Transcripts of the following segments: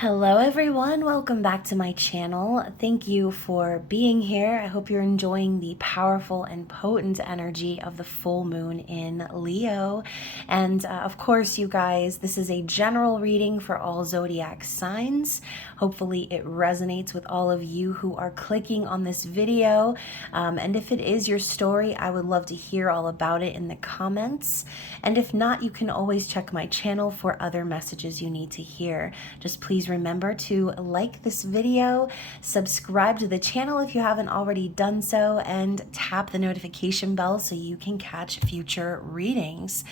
Hello everyone, welcome back to my channel. Thank you for being here. I hope you're enjoying the powerful and potent energy of the full moon in Leo. And of course, you guys, this is a general reading for all zodiac signs. Hopefully it resonates with all of you who are clicking on this video. And if it is your story, I would love to hear all about it in the comments. And if not, you can always check my channel for other messages you need to hear. Just please remember to like this video, subscribe to the channel if you haven't already done so, and tap the notification bell so you can catch future readings.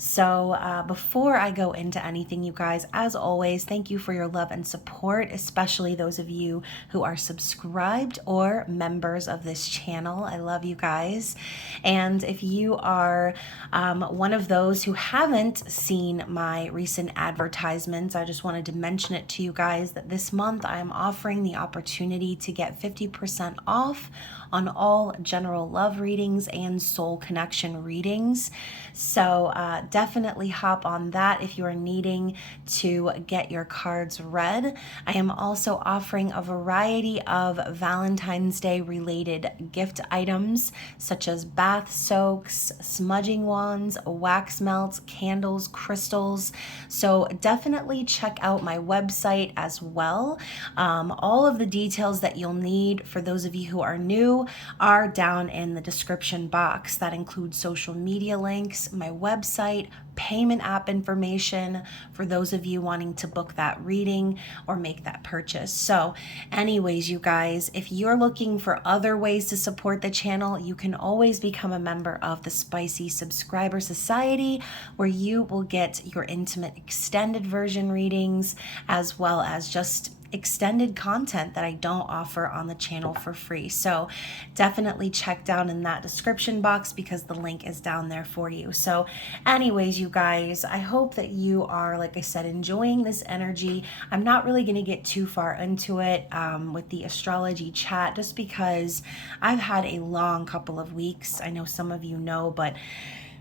So before I go into anything, you guys, as always, thank you for your love and support, especially those of you who are subscribed or members of this channel. I love you guys. And if you are one of those who haven't seen my recent advertisements, I just wanted to mention it to you guys that this month I am offering the opportunity to get 50% off on all general love readings and soul connection readings. So definitely hop on that if you are needing to get your cards read. I am also offering a variety of Valentine's Day related gift items such as bath soaks, smudging wands, wax melts, candles, crystals. So definitely check out my website as well. All of the details that you'll need for those of you who are new are down in the description box. That includes social media links, my website, payment app information for those of you wanting to book that reading or make that purchase. So anyways, you guys, if you're looking for other ways to support the channel, you can always become a member of the Spicy Subscriber Society, where you will get your intimate extended version readings as well as just extended content that I don't offer on the channel for free. So definitely check down in that description box because the link is down there for you. So anyways, you guys, I hope that you are, like I said, enjoying this energy. I'm not really going to get too far into it with the astrology chat just because I've had a long couple of weeks. I know some of you know, but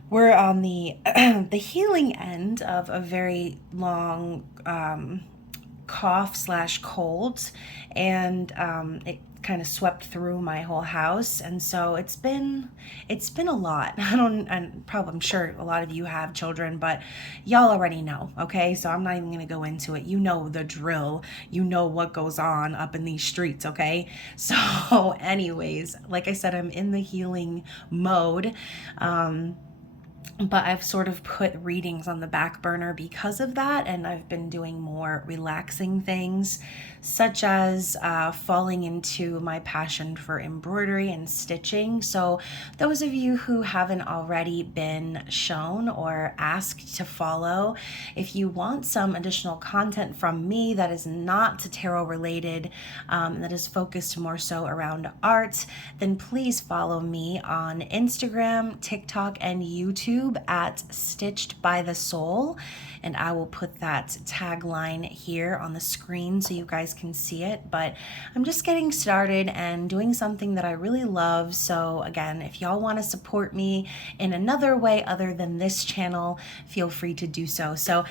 we're on the the healing end of a very long cough/cold, and it kind of swept through my whole house, and so it's been a lot. I'm sure a lot of you have children, but y'all already know, okay? So I'm not even gonna go into it. You know the drill. You know what goes on up in these streets, okay? So anyways, like I said, I'm in the healing mode. But I've sort of put readings on the back burner because of that, and I've been doing more relaxing things, such as falling into my passion for embroidery and stitching. So those of you who haven't already been shown or asked to follow, if you want some additional content from me that is not tarot related, that is focused more so around art, then please follow me on Instagram, TikTok, and YouTube at Stitched by the Soul, and I will put that tagline here on the screen so you guys can see it. But I'm just getting started and doing something that I really love. So again, if y'all want to support me in another way other than this channel, feel free to do so. So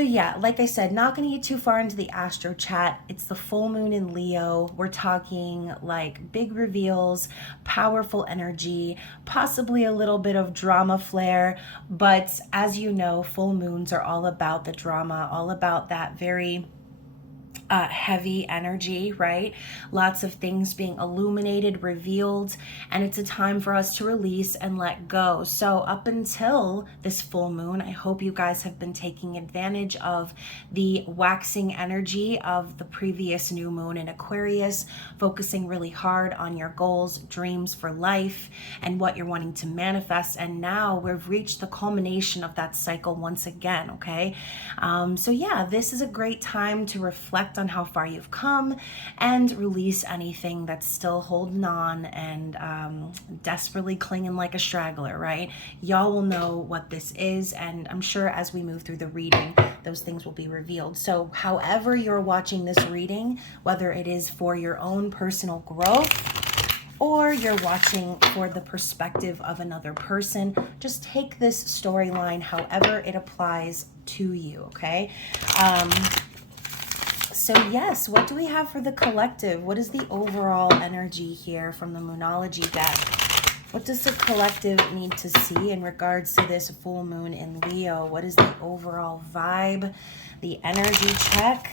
yeah, like I said, not going to get too far into the astro chat. It's the full moon in Leo. We're talking like big reveals, powerful energy, possibly a little bit of drama flair. But as you know, full moons are all about the drama, all about that very heavy energy, right? Lots of things being illuminated, revealed, and it's a time for us to release and let go. So up until this full moon, I hope you guys have been taking advantage of the waxing energy of the previous new moon in Aquarius, focusing really hard on your goals, dreams for life, and what you're wanting to manifest. And now we've reached the culmination of that cycle once again, okay? So yeah, this is a great time to reflect on how far you've come and release anything that's still holding on and desperately clinging like a straggler, right? Y'all will know what this is, and I'm sure as we move through the reading, those things will be revealed. So however you're watching this reading, whether it is for your own personal growth or you're watching for the perspective of another person, just take this storyline however it applies to you, okay? So yes, what do we have for the collective? What is the overall energy here from the Moonology deck? What does the collective need to see in regards to this full moon in Leo? What is the overall vibe? The energy check.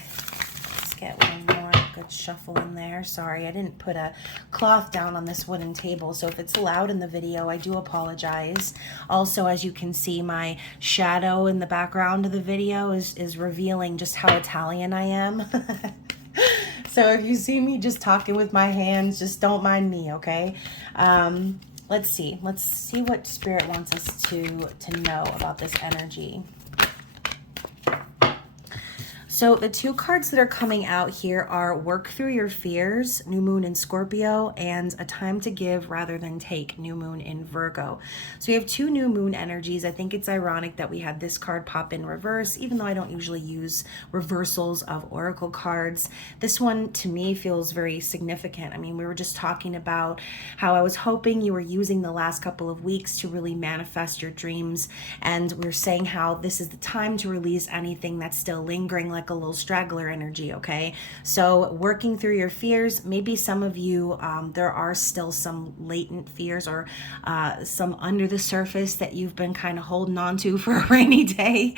Let's get one more good shuffle in there. Sorry, I didn't put a cloth down on this wooden table, so if it's loud in the video, I do apologize. Also, as you can see, my shadow in the background of the video is revealing just how Italian I am. So if you see me just talking with my hands, just don't mind me, okay? Let's see what Spirit wants us to know about this energy. So the two cards that are coming out here are Work Through Your Fears, New Moon in Scorpio, and A Time to Give Rather Than Take, New Moon in Virgo. So we have two new moon energies. I think it's ironic that we had this card pop in reverse, even though I don't usually use reversals of oracle cards. This one to me feels very significant. I mean, we were just talking about how I was hoping you were using the last couple of weeks to really manifest your dreams, and we're saying how this is the time to release anything that's still lingering, like a little straggler energy, okay? So working through your fears, maybe some of you, there are still some latent fears or some under the surface that you've been kind of holding on to for a rainy day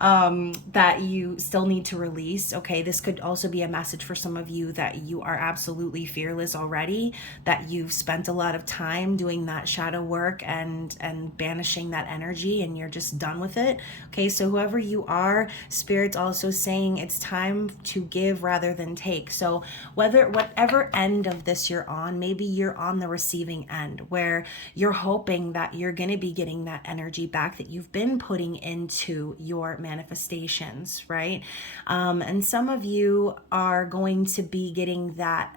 that you still need to release, okay? This could also be a message for some of you that you are absolutely fearless already, that you've spent a lot of time doing that shadow work and banishing that energy, and you're just done with it, okay? So whoever you are, Spirit's also saying it's time to give rather than take. So whatever end of this you're on, maybe you're on the receiving end where you're hoping that you're going to be getting that energy back that you've been putting into your manifestations, right? And some of you are going to be getting that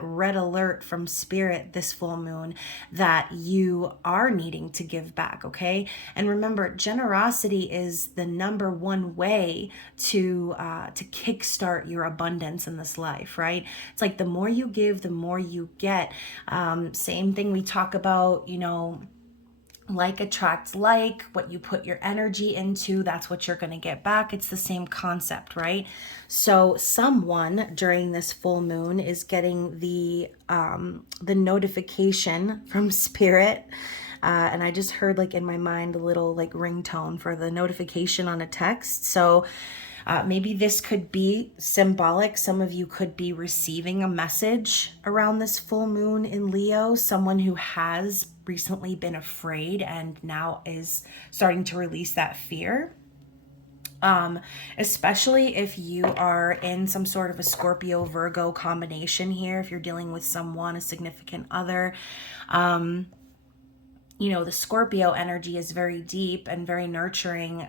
red alert from Spirit this full moon that you are needing to give back, okay? And remember, generosity is the number one way to kickstart your abundance in this life, right? It's like the more you give, the more you get. Same thing we talk about, you know, like attracts like. What you put your energy into, that's what you're going to get back. It's the same concept, right? So someone during this full moon is getting the notification from Spirit, and I just heard like in my mind a little like ringtone for the notification on a text. So maybe this could be symbolic. Some of you could be receiving a message around this full moon in Leo, someone who has recently been afraid and now is starting to release that fear. Especially if you are in some sort of a Scorpio Virgo combination here, if you're dealing with someone, a significant other. You know, the Scorpio energy is very deep and very nurturing,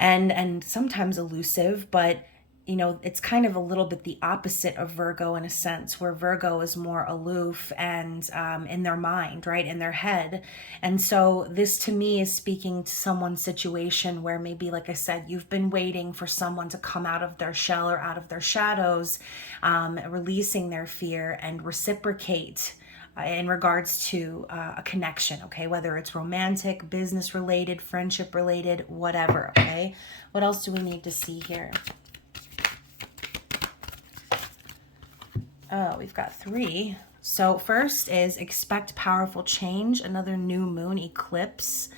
and sometimes elusive, but you know, it's kind of a little bit the opposite of Virgo in a sense, where Virgo is more aloof and in their mind, right, in their head. And so this to me is speaking to someone's situation where maybe, like I said, you've been waiting for someone to come out of their shell or out of their shadows, releasing their fear and reciprocate in regards to a connection, okay? Whether it's romantic, business related, friendship related, whatever, okay? What else do we need to see here? Oh, we've got 3. So first is expect powerful change, another new moon eclipse.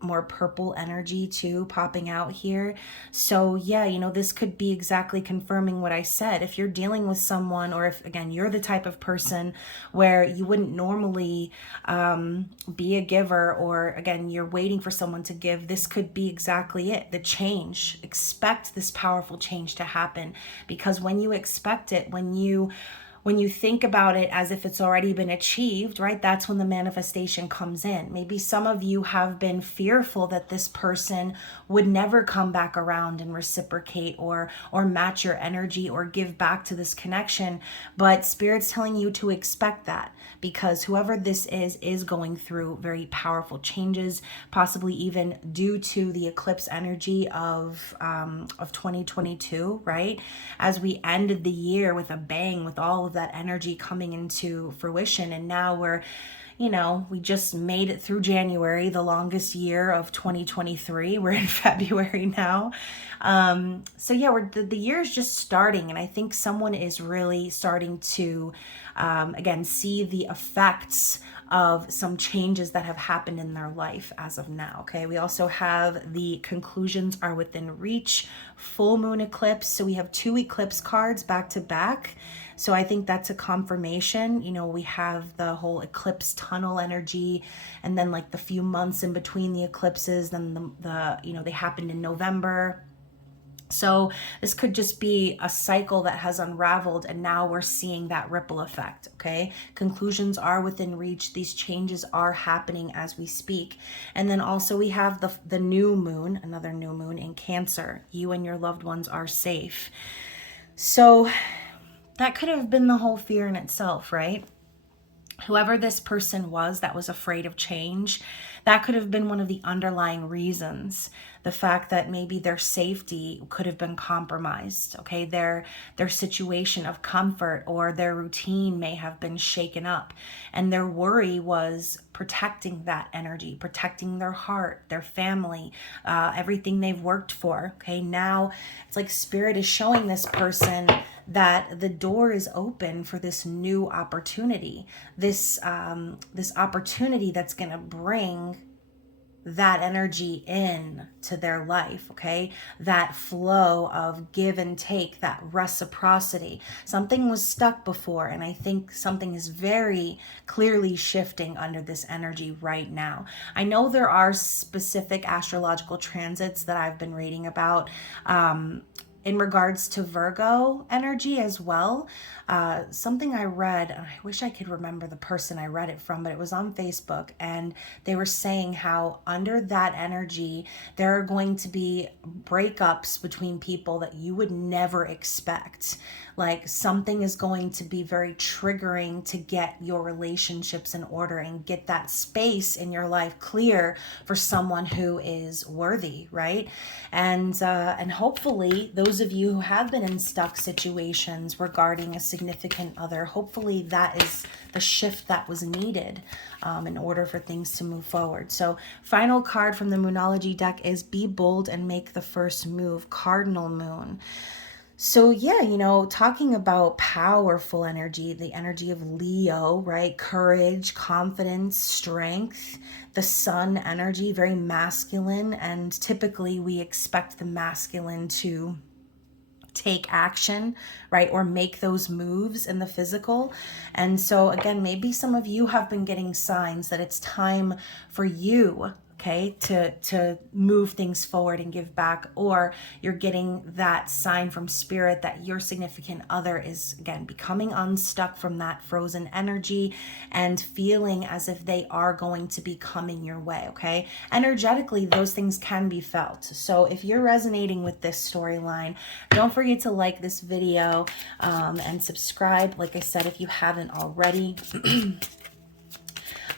More purple energy too popping out here. So yeah, you know, this could be exactly confirming what I said. If you're dealing with someone, or if again you're the type of person where you wouldn't normally be a giver, or again you're waiting for someone to give, this could be exactly it. The change, expect this powerful change to happen, because when you expect it, when you think about it as if it's already been achieved, right? That's when the manifestation comes in. Maybe some of you have been fearful that this person would never come back around and reciprocate or match your energy or give back to this connection. But Spirit's telling you to expect that, because whoever this is going through very powerful changes, possibly even due to the eclipse energy of 2022, right? As we ended the year with a bang, with all of that energy coming into fruition, and now we're, you know, we just made it through January, the longest year of 2023. We're in February now. So yeah, the year is just starting, and I think someone is really starting to, again, see the effects of some changes that have happened in their life as of now. Okay, we also have the conclusions are within reach, full moon eclipse. So we have 2 eclipse cards back to back. So I think that's a confirmation. You know, we have the whole eclipse tunnel energy, and then like the few months in between the eclipses, then the you know, they happened in November. So this could just be a cycle that has unraveled, and now we're seeing that ripple effect, okay? Conclusions are within reach. These changes are happening as we speak. And then also we have the new moon, another new moon in Cancer. You and your loved ones are safe. So that could have been the whole fear in itself, right? Whoever this person was that was afraid of change, that could have been one of the underlying reasons. The fact that maybe their safety could have been compromised, okay? Their situation of comfort or their routine may have been shaken up, and their worry was protecting that energy, protecting their heart, their family, everything they've worked for, okay? Now it's like Spirit is showing this person that the door is open for this new opportunity, this opportunity that's going to bring that energy in to their life, okay? That flow of give and take, that reciprocity. Something was stuck before, and I think something is very clearly shifting under this energy right now. I know there are specific astrological transits that I've been reading about, in regards to Virgo energy as well. Something I read, and I wish I could remember the person I read it from, but it was on Facebook, and they were saying how under that energy, there are going to be breakups between people that you would never expect. Like something is going to be very triggering to get your relationships in order and get that space in your life clear for someone who is worthy, right? And hopefully those of you who have been in stuck situations regarding a significant other, hopefully that is the shift that was needed in order for things to move forward. So final card from the Moonology deck is Be Bold and Make the First Move, Cardinal Moon. So yeah, you know, talking about powerful energy, the energy of Leo, right? Courage, confidence, strength, the sun energy, very masculine. And typically we expect the masculine to take action, right? Or make those moves in the physical. And so again, maybe some of you have been getting signs that it's time for you, okay, to move things forward and give back, or you're getting that sign from Spirit that your significant other is, again, becoming unstuck from that frozen energy and feeling as if they are going to be coming your way, okay? Energetically, those things can be felt. So if you're resonating with this storyline, don't forget to like this video and subscribe, like I said, if you haven't already.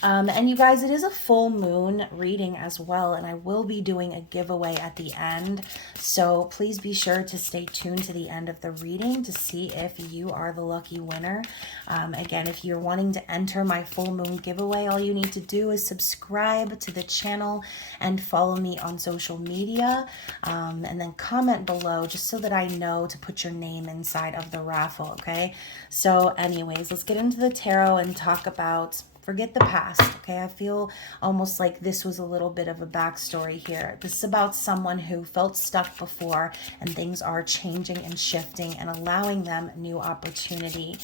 And you guys, it is a full moon reading as well, and I will be doing a giveaway at the end. So please be sure to stay tuned to the end of the reading to see if you are the lucky winner. Again, if you're wanting to enter my full moon giveaway, all you need to do is subscribe to the channel and follow me on social media, and then comment below just so that I know to put your name inside of the raffle, okay? So anyways, let's get into the tarot and talk about forget the past, okay? I feel almost like this was a little bit of a backstory here. This is about someone who felt stuck before, and things are changing and shifting and allowing them new opportunity.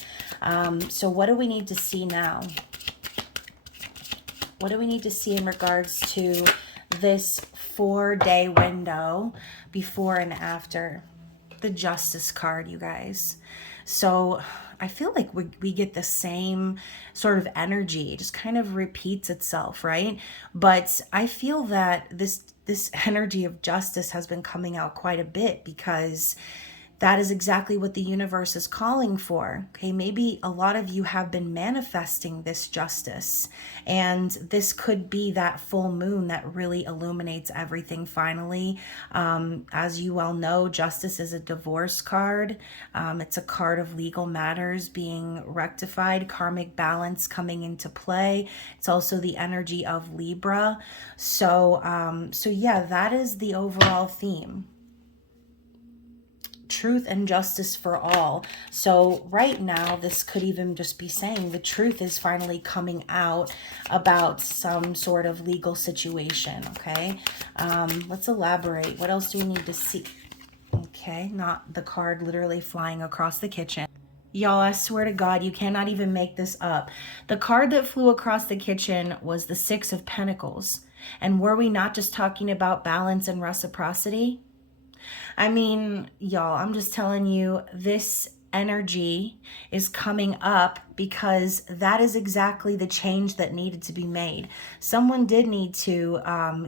So what do we need to see now? What do we need to see in regards to this 4-day window before and after? The Justice card, you guys. So I feel like we get the same sort of energy. It just kind of repeats itself, right? But I feel that this energy of justice has been coming out quite a bit because That is exactly what the universe is calling for. Okay, maybe a lot of you have been manifesting this justice, and this could be that full moon that really illuminates everything finally. As you well know, justice is a divorce card. It's a card of legal matters being rectified, karmic balance coming into play. It's also the energy of Libra. So yeah, that is the overall theme. Truth and justice for all. So right now, this could even just be saying the truth is finally coming out about some sort of legal situation. Okay, let's elaborate. What else do we need to see? Okay, not the card literally flying across the kitchen. Y'all, I swear to God, you cannot even make this up. The card that flew across the kitchen was the Six of Pentacles. And were we not just talking about balance and reciprocity? I mean, y'all, I'm just telling you, this energy is coming up because that is exactly the change that needed to be made. Someone did need to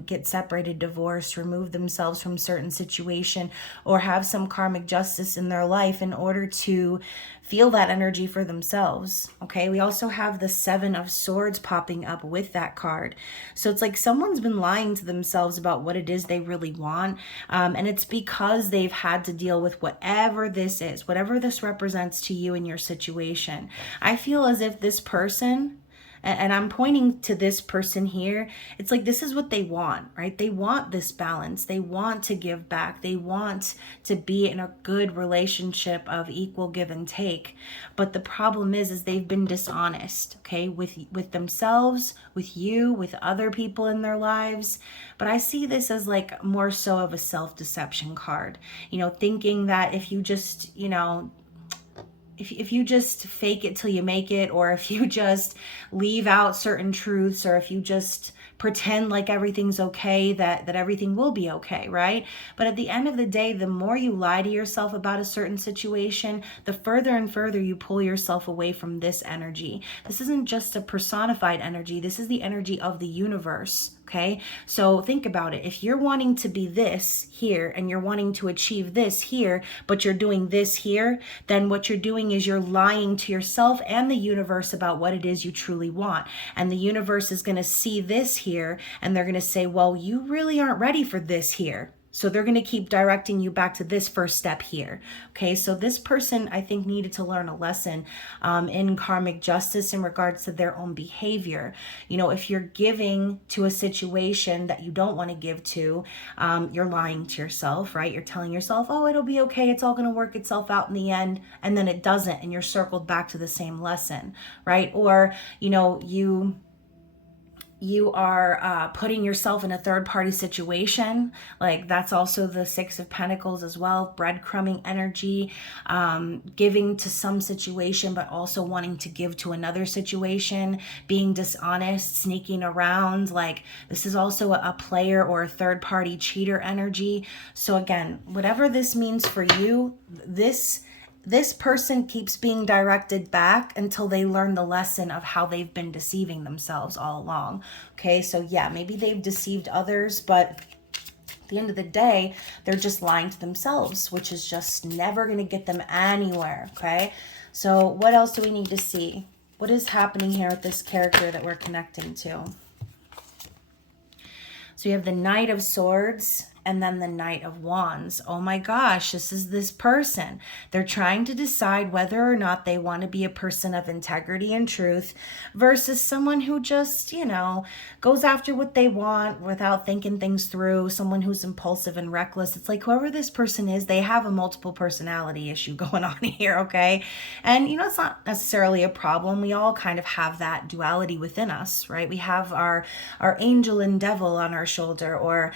get separated, divorced, remove themselves from certain situation, or have some karmic justice in their life in order to feel that energy for themselves. Okay, we also have the Seven of Swords popping up with that card. So it's like someone's been lying to themselves about what it is they really want. And it's because they've had to deal with whatever this is, whatever this represents to you in your situation. I feel as if this person, and I'm pointing to this person here, it's like this is what they want, right? They want this balance. They want to give back. They want to be in a good relationship of equal give and take. But the problem is they've been dishonest, okay, with themselves, with you, with other people in their lives. But I see this as like more so of a self-deception card, thinking that if you just, if you just fake it till you make it, or if you just leave out certain truths, or if you just pretend like everything's okay, that everything will be okay, right? But at the end of the day, the more you lie to yourself about a certain situation, the further and further you pull yourself away from this energy. This isn't just a personified energy. This is the energy of the universe. Okay, so think about it. If you're wanting to be this here and you're wanting to achieve this here, but you're doing this here, then what you're doing is you're lying to yourself and the universe about what it is you truly want. And the universe is going to see this here and they're going to say, well, you really aren't ready for this here. So they're going to keep directing you back to this first step here. Okay, so this person, I think, needed to learn a lesson in karmic justice in regards to their own behavior. If you're giving to a situation that you don't want to give to, you're lying to yourself, right? You're telling yourself, oh, it'll be okay. It's all going to work itself out in the end. And then it doesn't. And you're circled back to the same lesson, right? Or, you are putting yourself in a third-party situation. Like that's also the Six of Pentacles as well. Breadcrumbing energy, giving to some situation, but also wanting to give to another situation, being dishonest, sneaking around. Like this is also a player or a third-party cheater energy. So again, whatever this means for you, this person keeps being directed back until they learn the lesson of how they've been deceiving themselves all along. Okay, so yeah, maybe they've deceived others, but at the end of the day, they're just lying to themselves, which is just never going to get them anywhere. Okay, so what else do we need to see? What is happening here with this character that we're connecting to? So you have the Knight of Swords and then the Knight of Wands. Oh my gosh, this is this person. They're trying to decide whether or not they want to be a person of integrity and truth versus someone who just, goes after what they want without thinking things through, someone who's impulsive and reckless. It's like whoever this person is, they have a multiple personality issue going on here, okay? And, it's not necessarily a problem. We all kind of have that duality within us, right? We have our angel and devil on our shoulder, or,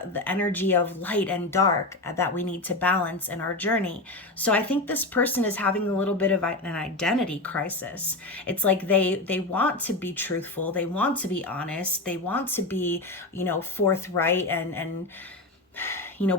the energy of light and dark that we need to balance in our journey. So I think this person is having a little bit of an identity crisis. It's like they want to be truthful, they want to be honest, they want to be, forthright and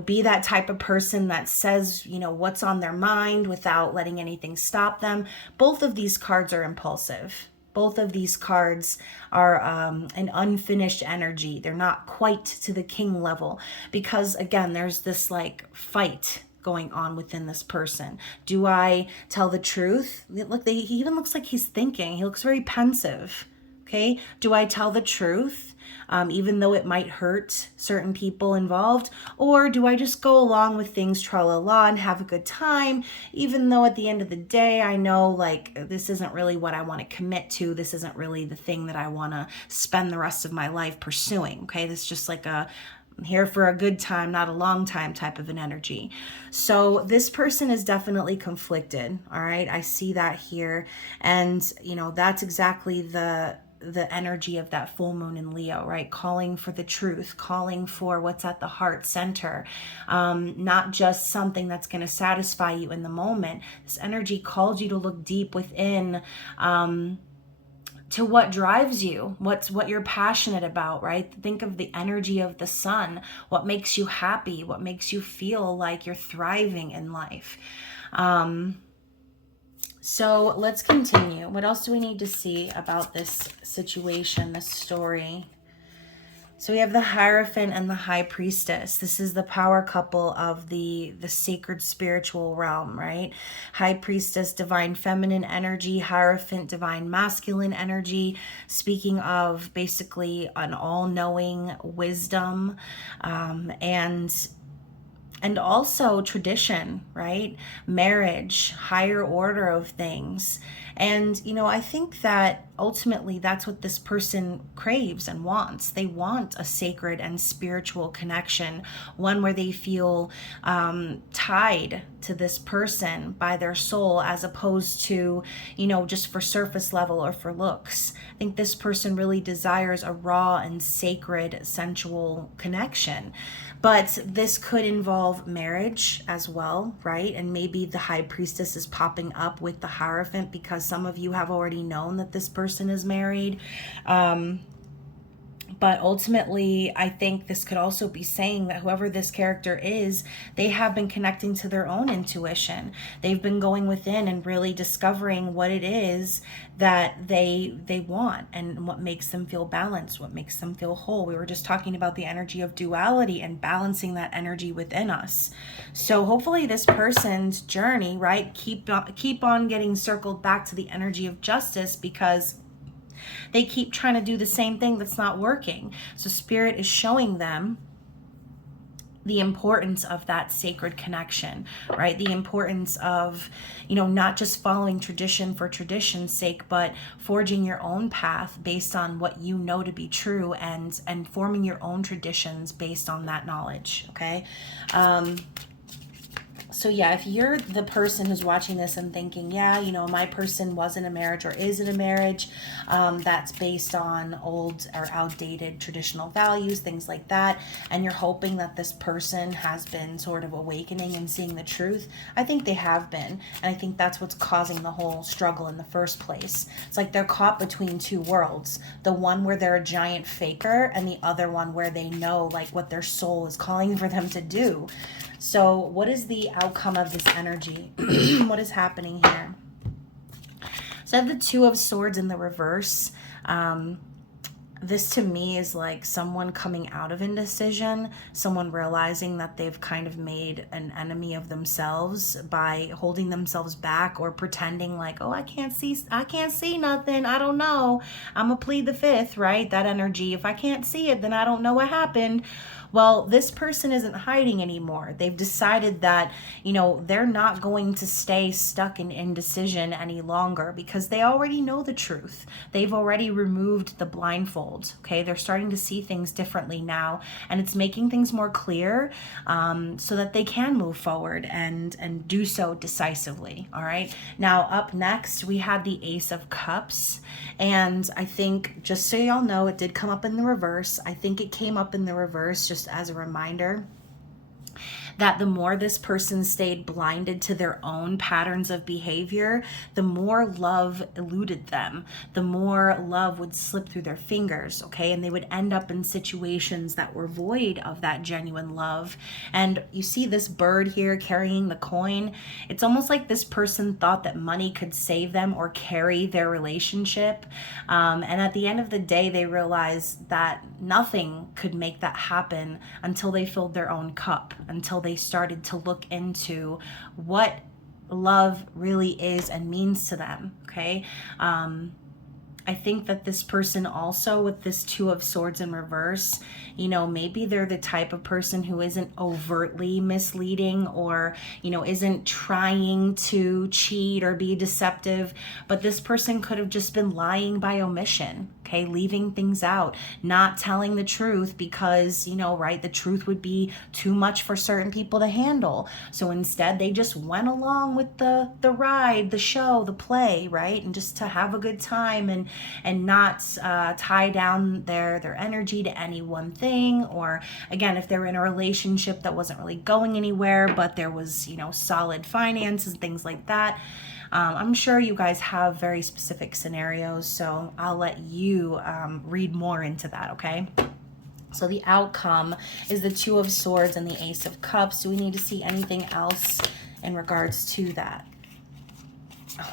be that type of person that says, what's on their mind without letting anything stop them. Both of these cards are impulsive. Both of these cards are an unfinished energy. They're not quite to the king level because, again, there's this like fight going on within this person? Do I tell the truth? Look, he even looks like he's thinking. He looks very pensive. Okay, do I tell the truth, even though it might hurt certain people involved? Or do I just go along with things, tra-la-la, and have a good time, even though at the end of the day, I know like this isn't really what I want to commit to. This isn't really the thing that I want to spend the rest of my life pursuing. Okay, this is just like I'm here for a good time, not a long time type of an energy. So this person is definitely conflicted. All right, I see that here. And that's exactly the energy of that full moon in Leo, right? Calling for the truth, calling for what's at the heart center, not just something that's going to satisfy you in the moment. This energy calls you to look deep within, to what drives you, what you're passionate about, right? Think of the energy of the sun, what makes you happy, what makes you feel like you're thriving in life. So let's continue. What else do we need to see about this situation, this story? So we have the Hierophant and the High Priestess. This is the power couple of the sacred spiritual realm, right? High Priestess, divine feminine energy. Hierophant, divine masculine energy. Speaking of basically an all-knowing wisdom, and also tradition, right? Marriage, higher order of things. And, I think that ultimately that's what this person craves and wants. They want a sacred and spiritual connection, one where they feel tied to this person by their soul, as opposed to, just for surface level or for looks. I think this person really desires a raw and sacred sensual connection. But this could involve marriage as well, right? And maybe the High Priestess is popping up with the Hierophant because some of you have already known that this person is married. But ultimately, I think this could also be saying that whoever this character is, they have been connecting to their own intuition. They've been going within and really discovering what it is that they want and what makes them feel balanced, what makes them feel whole. We were just talking about the energy of duality and balancing that energy within us. So hopefully this person's journey, right, keep on getting circled back to the energy of justice, because they keep trying to do the same thing that's not working. So Spirit is showing them the importance of that sacred connection, right? The importance of, not just following tradition for tradition's sake, but forging your own path based on what you know to be true, and forming your own traditions based on that knowledge, okay? So yeah, if you're the person who's watching this and thinking, yeah, my person was in a marriage or is in a marriage that's based on old or outdated traditional values, things like that, and you're hoping that this person has been sort of awakening and seeing the truth, I think they have been. And I think that's what's causing the whole struggle in the first place. It's like they're caught between two worlds. The one where they're a giant faker, and the other one where they know like what their soul is calling for them to do. So what is the outcome of this energy? What is happening here? So I have the Two of Swords in the reverse. This to me is like someone coming out of indecision, someone realizing that they've kind of made an enemy of themselves by holding themselves back or pretending like, oh, I can't see nothing. I don't know. I'm gonna plead the fifth, right? That energy. If I can't see it, then I don't know what happened. Well, this person isn't hiding anymore. They've decided that, they're not going to stay stuck in indecision any longer, because they already know the truth. They've already removed the blindfold, okay? They're starting to see things differently now, and it's making things more clear, so that they can move forward and do so decisively, all right? Now, up next, we had the Ace of Cups, and I think, just so y'all know, it did come up in the reverse. I think it came up in the reverse just as a reminder that the more this person stayed blinded to their own patterns of behavior, the more love eluded them, the more love would slip through their fingers, okay? And they would end up in situations that were void of that genuine love. And you see this bird here carrying the coin. It's almost like this person thought that money could save them or carry their relationship. And at the end of the day, they realized that nothing could make that happen until they filled their own cup, until they they started to look into what love really is and means to them. Okay. I think that this person also, with this Two of Swords in reverse, maybe they're the type of person who isn't overtly misleading or, isn't trying to cheat or be deceptive, but this person could have just been lying by omission. Okay, leaving things out, not telling the truth because, right, the truth would be too much for certain people to handle. So instead, they just went along with the ride, the show, the play, right, and just to have a good time and not tie down their energy to any one thing. Or again, if they're in a relationship that wasn't really going anywhere, but there was, solid finances, things like that. I'm sure you guys have very specific scenarios, so I'll let you read more into that, okay? So the outcome is the Two of Swords and the Ace of Cups. Do we need to see anything else in regards to that?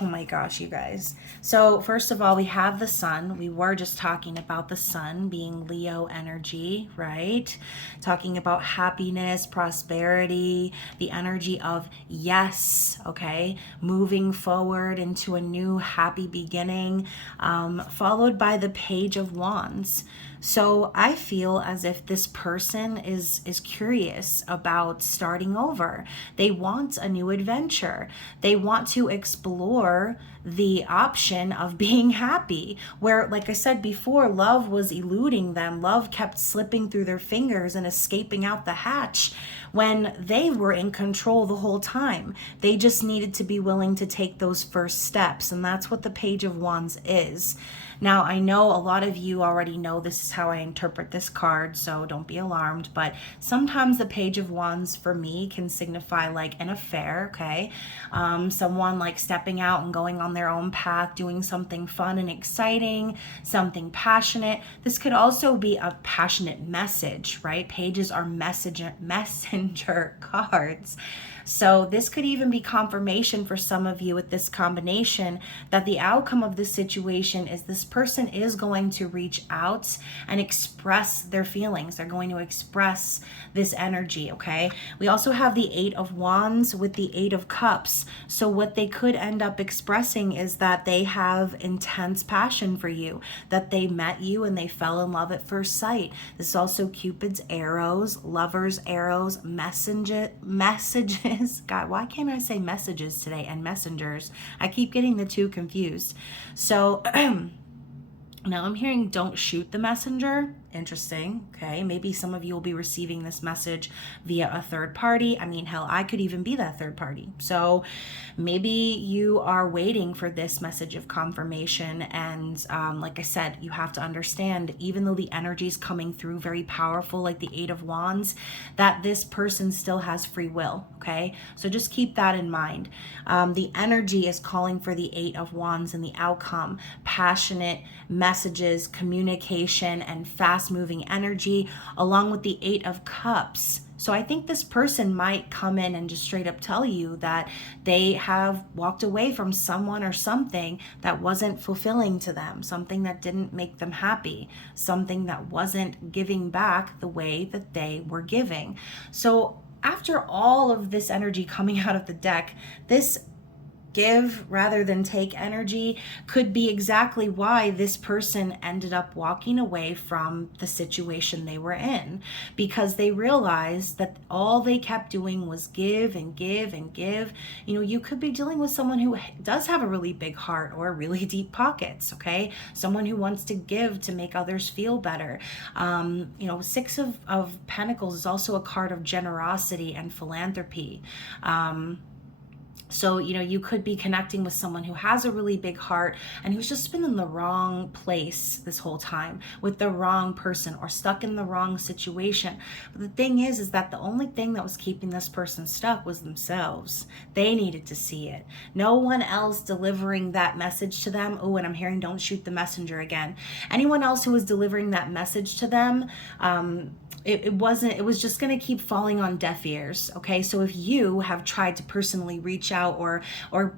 Oh my gosh, you guys. So first of all, we have the Sun. We were just talking about the Sun being Leo energy, right? Talking about happiness, prosperity, the energy of yes, okay? Moving forward into a new happy beginning, followed by the Page of Wands. So I feel as if this person is curious about starting over. They want a new adventure. They want to explore the option of being happy, where, like I said before, love was eluding them. Love kept slipping through their fingers and escaping out the hatch when they were in control the whole time. They just needed to be willing to take those first steps, and that's what the Page of Wands is. Now, I know a lot of you already know this is how I interpret this card, so don't be alarmed, but sometimes the Page of Wands for me can signify like an affair, okay? Someone like stepping out and going on their own path, doing something fun and exciting, something passionate. This could also be a passionate message, right? Pages are messenger cards. So this could even be confirmation for some of you with this combination that the outcome of this situation is this person is going to reach out and express their feelings. They're going to express this energy, okay? We also have the Eight of Wands with the Eight of Cups. So what they could end up expressing is that they have intense passion for you, that they met you and they fell in love at first sight. This is also Cupid's arrows, lover's arrows, messages. God, why can't I say messages today and messengers? I keep getting the two confused. So now I'm hearing don't shoot the messenger. Interesting. Okay. Maybe some of you will be receiving this message via a third party. I mean, hell, I could even be that third party. So maybe you are waiting for this message of confirmation. And like I said, you have to understand, even though the energy is coming through very powerful, like the Eight of Wands, that this person still has free will. Okay. So just keep that in mind. The energy is calling for the Eight of Wands and the outcome, passionate messages, communication, and fast moving energy, along with the Eight of Cups. So I think this person might come in and just straight up tell you that they have walked away from someone or something that wasn't fulfilling to them, something that didn't make them happy, something that wasn't giving back the way that they were giving. So after all of this energy coming out of the deck, this give rather than take energy could be exactly why this person ended up walking away from the situation they were in, because they realized that all they kept doing was give and give and give. You could be dealing with someone who does have a really big heart or really deep pockets, okay? Someone who wants to give to make others feel better. Six of Pentacles is also a card of generosity and philanthropy. So, you could be connecting with someone who has a really big heart and who's just been in the wrong place this whole time with the wrong person or stuck in the wrong situation. But the thing is that the only thing that was keeping this person stuck was themselves. They needed to see it. No one else delivering that message to them. Oh, and I'm hearing don't shoot the messenger again. Anyone else who was delivering that message to them, it wasn't, it was just going to keep falling on deaf ears. Okay. So if you have tried to personally reach out or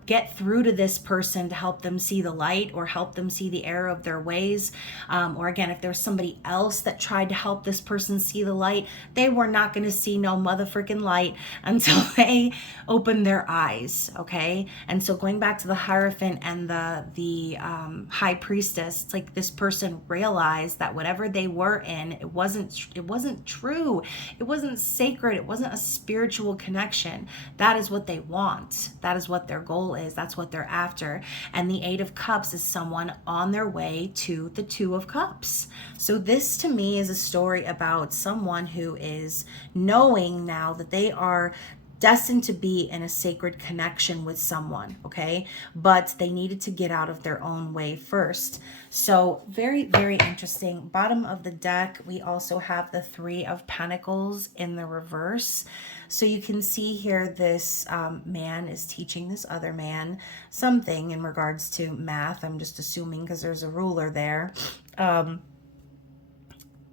get through to this person to help them see the light or help them see the error of their ways, or again, if there's somebody else that tried to help this person see the light, they were not going to see no motherfucking light until they opened their eyes. Okay. And so going back to the Hierophant and the High Priestess, it's like this person realized that whatever they were in, it wasn't true. It wasn't sacred. It wasn't a spiritual connection. That is what they want. That is what their goal is. That's what they're after. And the Eight of Cups is someone on their way to the Two of Cups. So this to me is a story about someone who is knowing now that they are destined to be in a sacred connection with someone, okay? But they needed to get out of their own way first. So very, very interesting. Bottom of the deck, we also have the Three of Pentacles in the reverse. So you can see here this man is teaching this other man something in regards to math. I'm just assuming because there's a ruler there.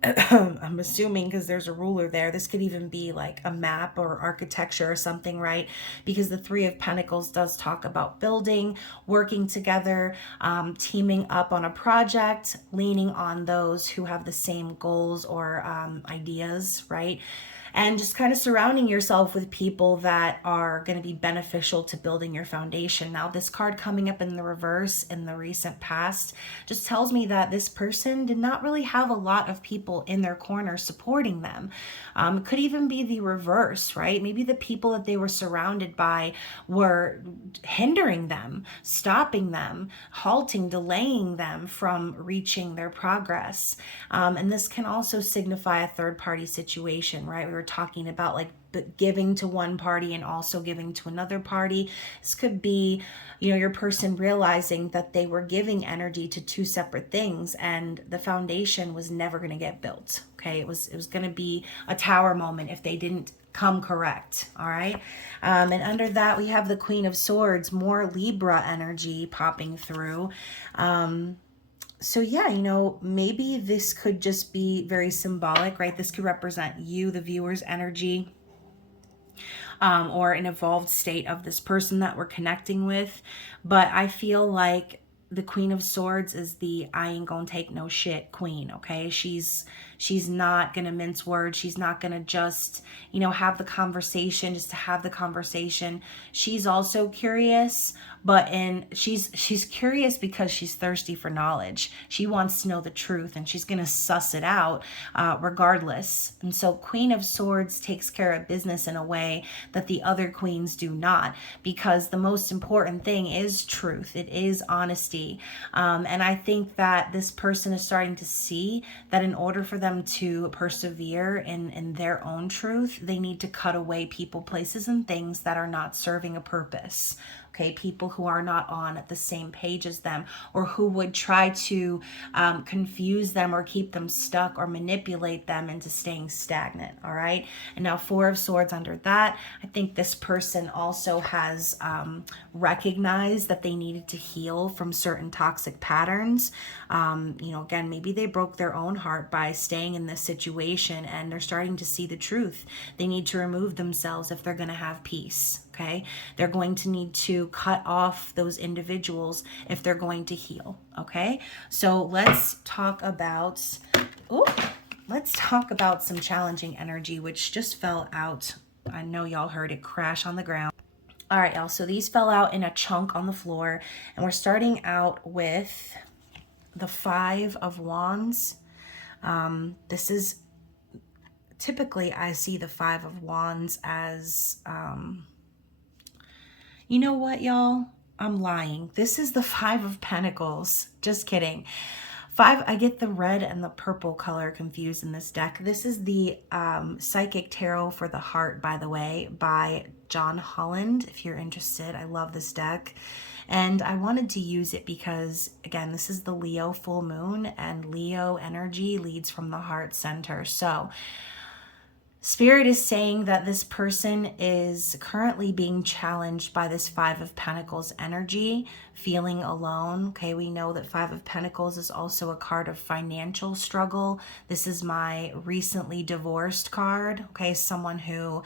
I'm assuming because there's a ruler there. This could even be like a map or architecture or something, right? Because the Three of Pentacles does talk about building, working together, teaming up on a project, leaning on those who have the same goals or ideas, right? And just kind of surrounding yourself with people that are going to be beneficial to building your foundation. Now, this card coming up in the reverse in the recent past just tells me that this person did not really have a lot of people in their corner supporting them. It could even be the reverse, right? Maybe the people that they were surrounded by were hindering them, stopping them, halting, delaying them from reaching their progress. And this can also signify a third-party situation, right? We were talking about like giving to one party and also giving to another party. This could be, you know, your person realizing that they were giving energy to two separate things and the foundation was never going to get built. Okay. It was going to be a tower moment if they didn't come correct. All right. And under that, we have the Queen of Swords, more Libra energy popping through. So yeah, you know, maybe this could just be very symbolic, right? This could represent you, the viewer's energy, or an evolved state of this person that we're connecting with. But I feel like the Queen of Swords is the I ain't gonna take no shit queen, okay? She's not gonna mince words. She's not gonna just, you know, have the conversation just to have the conversation. She's also curious, but she's curious because she's thirsty for knowledge. She wants to know the truth and she's gonna suss it out regardless. And so Queen of Swords takes care of business in a way that the other queens do not, because the most important thing is truth. It is honesty. And I think that this person is starting to see that in order for them to persevere in their own truth, they need to cut away people, places, and things that are not serving a purpose. Okay, people who are not on the same page as them, or who would try to confuse them or keep them stuck or manipulate them into staying stagnant. All right. And now Four of Swords under that, I think this person also has recognized that they needed to heal from certain toxic patterns. You know, again, maybe they broke their own heart by staying in this situation and they're starting to see the truth. They need to remove themselves if they're going to have peace. Okay, they're going to need to cut off those individuals if they're going to heal. Okay, so let's talk about some challenging energy, which just fell out. I know y'all heard it crash on the ground. All right, y'all. So these fell out in a chunk on the floor, and we're starting out with the Five of Wands. This is typically I see the Five of Wands as you know what, y'all? I'm lying. This is the Five of Pentacles. Just kidding. I get the red and the purple color confused in this deck. This is the Psychic Tarot for the Heart, by the way, by John Holland. If you're interested, I love this deck. And I wanted to use it because, again, this is the Leo full moon, and Leo energy leads from the heart center. So Spirit is saying that this person is currently being challenged by this Five of Pentacles energy, feeling alone. Okay, we know that Five of Pentacles is also a card of financial struggle. This is my recently divorced card. Okay, someone who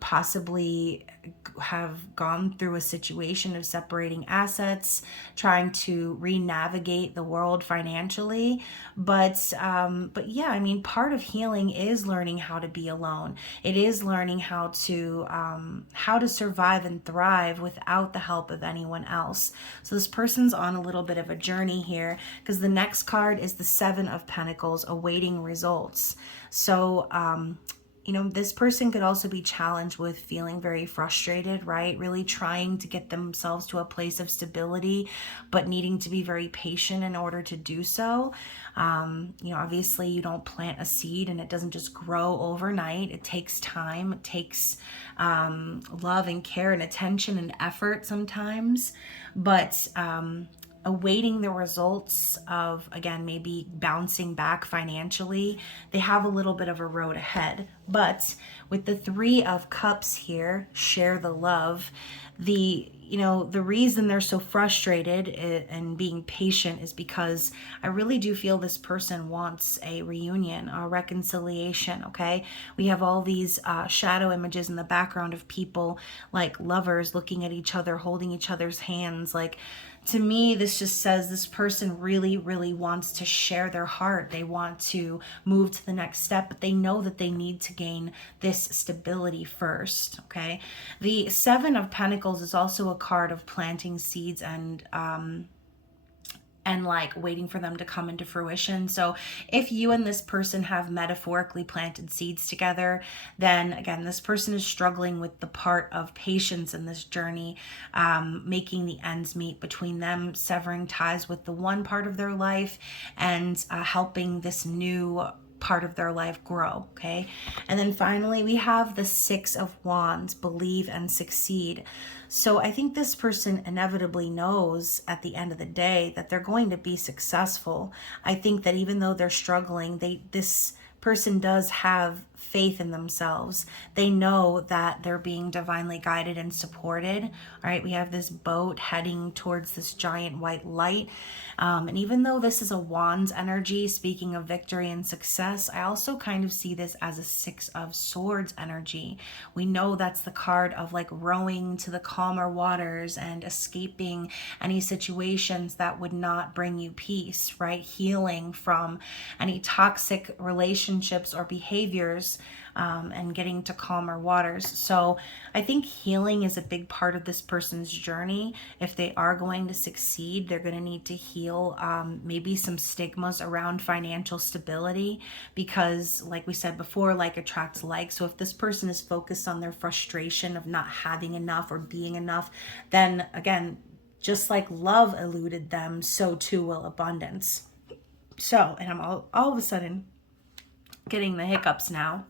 possibly have gone through a situation of separating assets, trying to re-navigate the world financially. But yeah, I mean, part of healing is learning how to be alone. It is learning how to survive and thrive without the help of anyone else. So this person's on a little bit of a journey here, because the next card is the Seven of Pentacles, awaiting results. So this person could also be challenged with feeling very frustrated, right? Really trying to get themselves to a place of stability, but needing to be very patient in order to do so. Obviously you don't plant a seed and it doesn't just grow overnight. It takes time. It takes love and care and attention and effort sometimes. But awaiting the results of, again, maybe bouncing back financially, they have a little bit of a road ahead. But with the Three of Cups here, share the love, the reason they're so frustrated and being patient is because I really do feel this person wants a reunion, a reconciliation. Okay, we have all these shadow images in the background of people like lovers looking at each other, holding each other's hands. Like, to me, this just says this person really, really wants to share their heart. They want to move to the next step, but they know that they need to gain this stability first, okay? The Seven of Pentacles is also a card of planting seeds and like waiting for them to come into fruition. So if you and this person have metaphorically planted seeds together, then again, this person is struggling with the part of patience in this journey, making the ends meet between them, severing ties with the one part of their life and helping this new part of their life grow. Okay, and then finally we have the Six of Wands, believe and succeed. So I think this person inevitably knows at the end of the day that they're going to be successful. I think that even though they're struggling, this person does have faith in themselves. They know that they're being divinely guided and supported. All right, we have this boat heading towards this giant white light. And even though this is a Wands energy, speaking of victory and success, I also kind of see this as a Six of Swords energy. We know that's the card of like rowing to the calmer waters and escaping any situations that would not bring you peace, right? Healing from any toxic relationships or behaviors, and getting to calmer waters. So I think healing is a big part of this person's journey. If they are going to succeed, they're going to need to heal maybe some stigmas around financial stability, because like we said before, like attracts like. So if this person is focused on their frustration of not having enough or being enough, then again, just like love eluded them, so too will abundance. So, and I'm all of a sudden getting the hiccups now.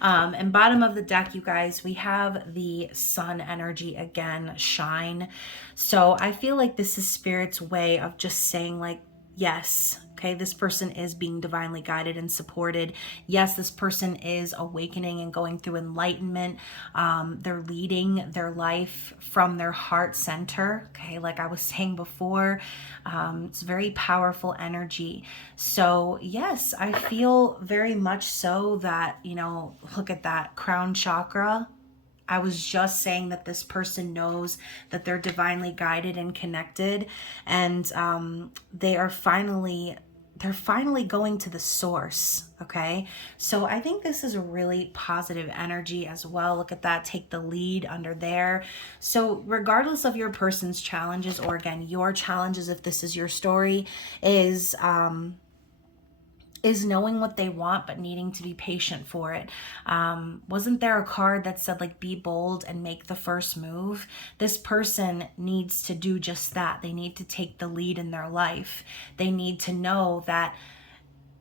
And bottom of the deck, you guys, we have the Sun energy again, shine. So I feel like this is Spirit's way of just saying like, yes, okay, this person is being divinely guided and supported. Yes, this person is awakening and going through enlightenment. They're leading their life from their heart center. Okay, like I was saying before, it's very powerful energy. So yes, I feel very much so that, look at that crown chakra. I was just saying that this person knows that they're divinely guided and connected, and they're finally going to the source. Okay, so I think this is a really positive energy as well. Look at that, take the lead under there. So regardless of your person's challenges, or again your challenges, if this is your story, is knowing what they want but needing to be patient for it. Wasn't there a card that said like be bold and make the first move? This person needs to do just that. They need to take the lead in their life. They need to know that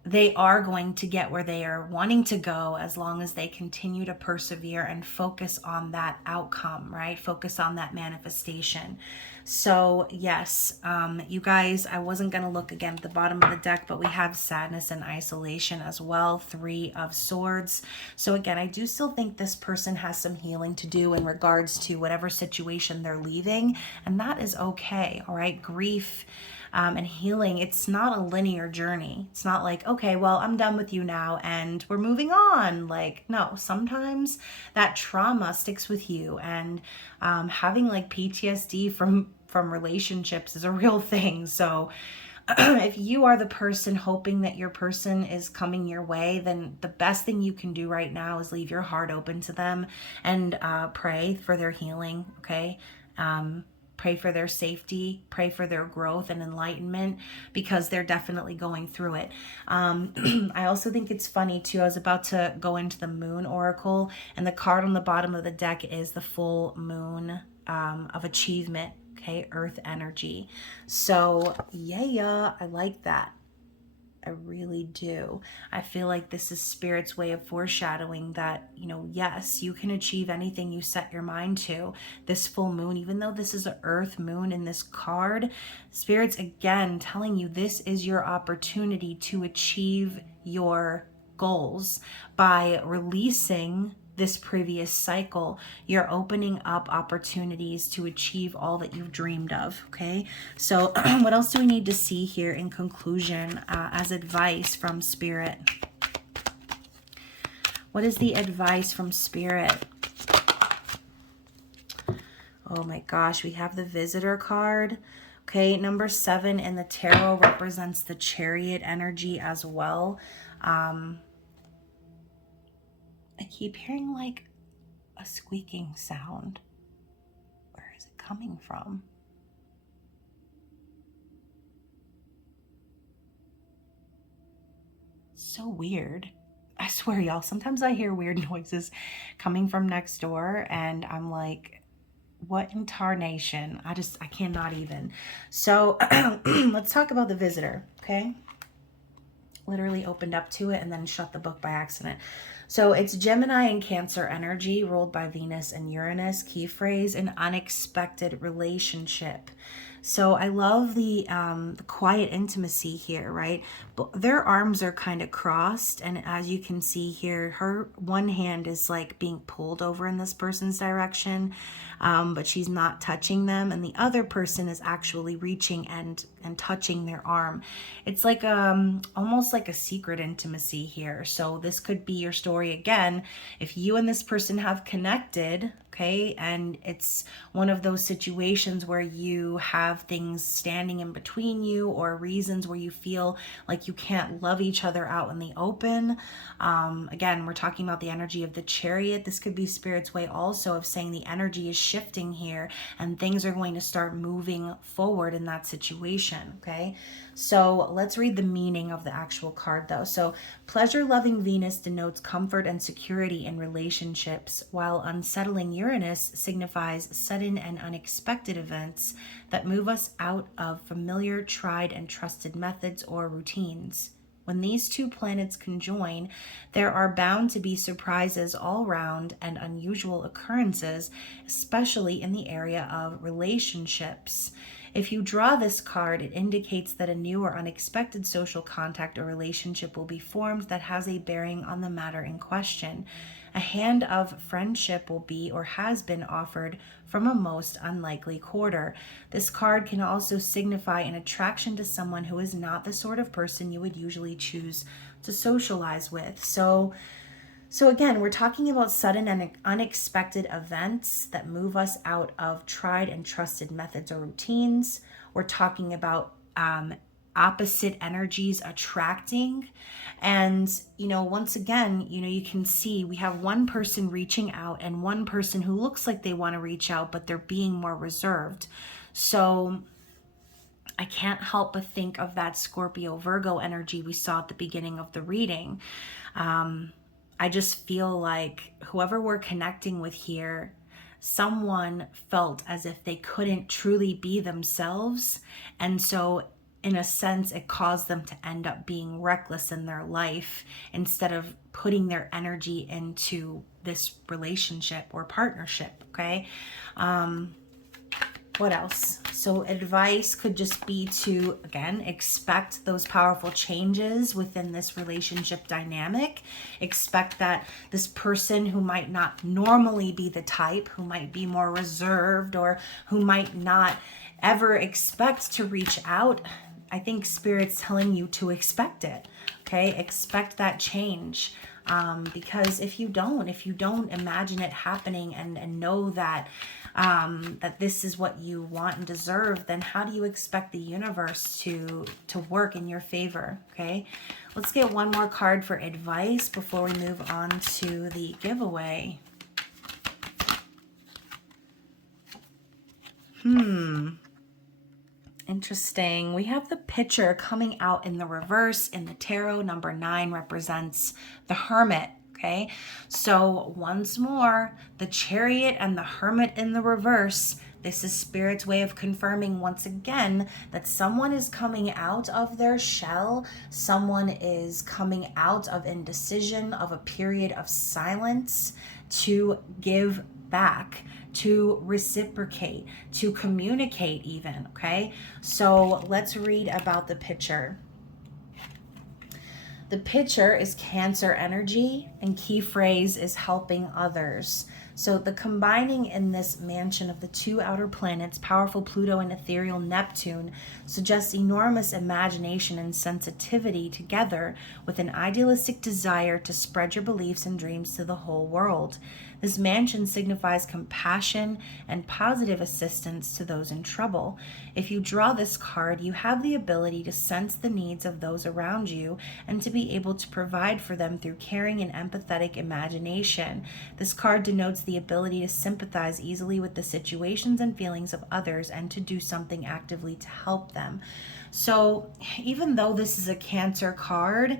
they are going to get where they are wanting to go as long as they continue to persevere and focus on that outcome, right? Focus on that manifestation. So yes, you guys, I wasn't going to look again at the bottom of the deck, but we have sadness and isolation as well. 3 of Swords. So again, I do still think this person has some healing to do in regards to whatever situation they're leaving, and that is okay. All right. Grief and healing, it's not a linear journey. It's not like, okay, well, I'm done with you now and we're moving on. Like, no, sometimes that trauma sticks with you, and having like PTSD from relationships is a real thing. So if you are the person hoping that your person is coming your way, then the best thing you can do right now is leave your heart open to them and pray for their healing, okay? Pray for their safety, pray for their growth and enlightenment, because they're definitely going through it. I also think it's funny too. I was about to go into the Moon Oracle, and the card on the bottom of the deck is the full moon of achievement. Okay, earth energy. So yeah, I like that. I really do. I feel like this is Spirit's way of foreshadowing that, yes, you can achieve anything you set your mind to. This full moon, even though this is an earth moon in this card, Spirit's again telling you this is your opportunity to achieve your goals by releasing this previous cycle. You're opening up opportunities to achieve all that you've dreamed of. Okay, so what else do we need to see here in conclusion as advice from Spirit? What is the advice from Spirit? Oh my gosh, we have the Visitor card. Okay, number 7 in the tarot represents the Chariot energy as well. I keep hearing like a squeaking sound. Where is it coming from? So weird. I swear, y'all, sometimes I hear weird noises coming from next door, and I'm like, what in tarnation? I cannot even. So let's talk about the Visitor, okay? Literally opened up to it and then shut the book by accident. So it's Gemini and Cancer energy ruled by Venus and Uranus. Key phrase, an unexpected relationship. So I love the quiet intimacy here, right? But their arms are kind of crossed, and as you can see here, her one hand is like being pulled over in this person's direction, but she's not touching them, and the other person is actually reaching and touching their arm. It's like almost like a secret intimacy here. So this could be your story again if you and this person have connected, okay, and it's one of those situations where you have things standing in between you, or reasons where you feel like you can't love each other out in the open. Again, we're talking about the energy of the Chariot. This could be Spirit's way also of saying the energy is shifting here and things are going to start moving forward in that situation, okay? So let's read the meaning of the actual card though. So pleasure-loving Venus denotes comfort and security in relationships, while unsettling Uranus signifies sudden and unexpected events that move us out of familiar, tried, and trusted methods or routines. When these two planets conjoin, there are bound to be surprises all round and unusual occurrences, especially in the area of relationships. If you draw this card, it indicates that a new or unexpected social contact or relationship will be formed that has a bearing on the matter in question. A hand of friendship will be or has been offered from a most unlikely quarter. This card can also signify an attraction to someone who is not the sort of person you would usually choose to socialize with. So again, we're talking about sudden and unexpected events that move us out of tried and trusted methods or routines. We're talking about opposite energies attracting. And, once again, you can see we have one person reaching out and one person who looks like they want to reach out, but they're being more reserved. So I can't help but think of that Scorpio Virgo energy we saw at the beginning of the reading. I just feel like whoever we're connecting with here, someone felt as if they couldn't truly be themselves. And so in a sense, it caused them to end up being reckless in their life instead of putting their energy into this relationship or partnership, okay? What else? So advice could just be to, again, expect those powerful changes within this relationship dynamic. Expect that this person who might not normally be the type, who might be more reserved, or who might not ever expect to reach out, I think Spirit's telling you to expect it, okay? Expect that change. Because if you don't imagine it happening and know that that this is what you want and deserve, then how do you expect the universe to work in your favor? Okay, let's get one more card for advice before we move on to the giveaway. Interesting. We have the picture coming out in the reverse in the tarot. Number 9 represents the Hermit. Okay, so once more, the Chariot and the Hermit in the reverse. This is Spirit's way of confirming once again that someone is coming out of their shell. Someone is coming out of indecision, of a period of silence, to give back, to reciprocate, to communicate even, okay? So let's read about the picture. The picture is Cancer energy, and key phrase is helping others. So the combining in this mansion of the two outer planets, powerful Pluto and ethereal Neptune, suggests enormous imagination and sensitivity together with an idealistic desire to spread your beliefs and dreams to the whole world. This mansion signifies compassion and positive assistance to those in trouble. If you draw this card, you have the ability to sense the needs of those around you and to be able to provide for them through caring and empathetic imagination. This card denotes the ability to sympathize easily with the situations and feelings of others and to do something actively to help them. So even though this is a Cancer card,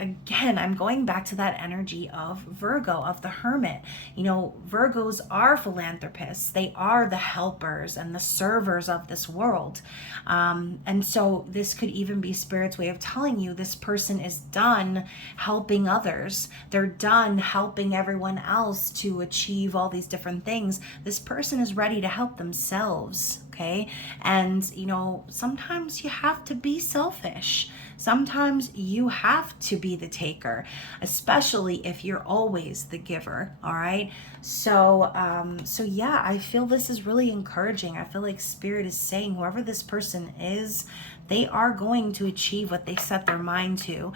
again, I'm going back to that energy of Virgo, of the Hermit. You know, Virgos are philanthropists. They are the helpers and the servers of this world. And so this could even be Spirit's way of telling you this person is done helping others. They're done helping everyone else to achieve all these different things. This person is ready to help themselves. Okay. And, you know, sometimes you have to be selfish. Sometimes you have to be the taker, especially if you're always the giver. All right. So yeah, I feel this is really encouraging. I feel like Spirit is saying whoever this person is, they are going to achieve what they set their mind to.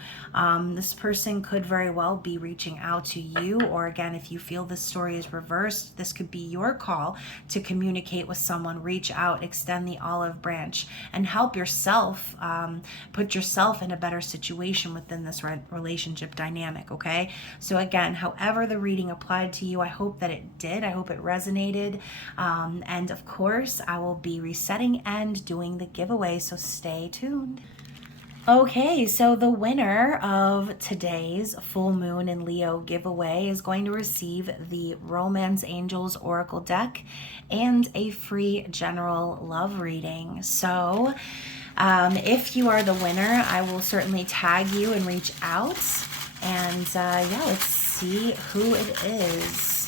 This person could very well be reaching out to you, or again, if you feel this story is reversed, this could be your call to communicate with someone, reach out, extend the olive branch, and help yourself, put yourself in a better situation within this relationship dynamic, okay? So again, however the reading applied to you, I hope that it did. I hope it resonated. And of course, I will be resetting and doing the giveaway, so stay tuned. Okay, so the winner of today's full moon in Leo giveaway is going to receive the Romance Angels Oracle deck and a free general love reading. So if you are the winner, I will certainly tag you and reach out. And yeah, let's see who it is.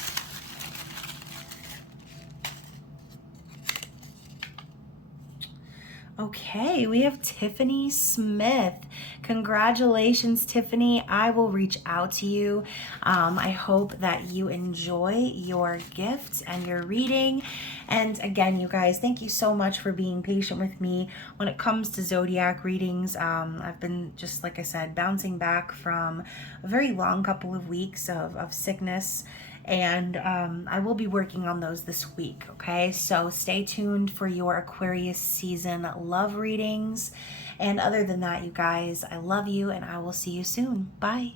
Okay, we have Tiffany Smith. Congratulations, Tiffany. I will reach out to you. I hope that you enjoy your gift and your reading. And again, you guys, thank you so much for being patient with me when it comes to zodiac readings. I've been, just like I said, bouncing back from a very long couple of weeks of sickness. And I will be working on those this week, okay? So stay tuned for your Aquarius season love readings. And other than that, you guys, I love you, and I will see you soon. Bye.